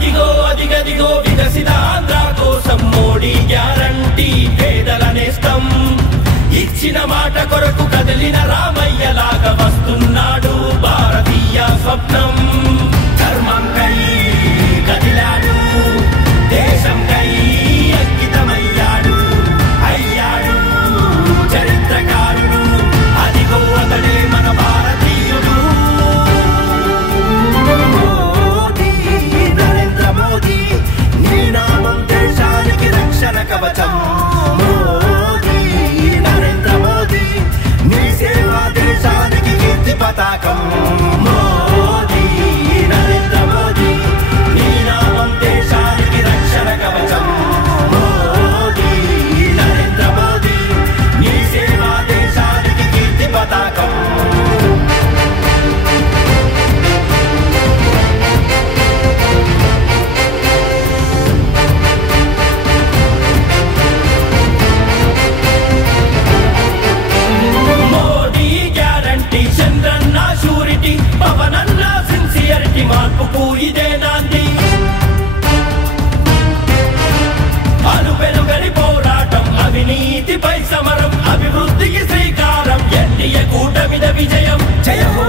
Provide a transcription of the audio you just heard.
అదిగో అదిగదిగో వికసిత ఆంధ్ర కోసం మోడీ గ్యారంటీ పేదల నేస్తం ఇచ్చిన మాట కొరకు కదిలిన రామయ్యలాగా వస్తున్నాడు భారతీయ స్వప్నం ధర్మంకై కదిలాడు దేశంకై అంకితమయ్యాడు అయ్యాడు చరిత్రకారుడు అదిగో అతడే మన భారతీయుడు మోదీ నరేంద్ర మోదీ నీ నామం దేశానికి రక్షణ కవచం మోదీ నరేంద్ర మోదీ నీ సేవ దేశానికి కీర్తి పతాకం మోదీ నరేంద్ర మోదీ నీ నామం దేశానికి రక్షణ కవచం మోదీ నరేంద్ర మోదీ నీ సేవ దేశానికి కీర్తి పతాకం Modi guarantee Chandranna surety Pawananna sincerity మార్పుకు ఇదే నాంది అలుపెరుగని పోరాటం అవినీతిపై సమరం అభివృద్ధికి శ్రీకారం ఎన్డీఏ కూటమిద విజయం జయ హో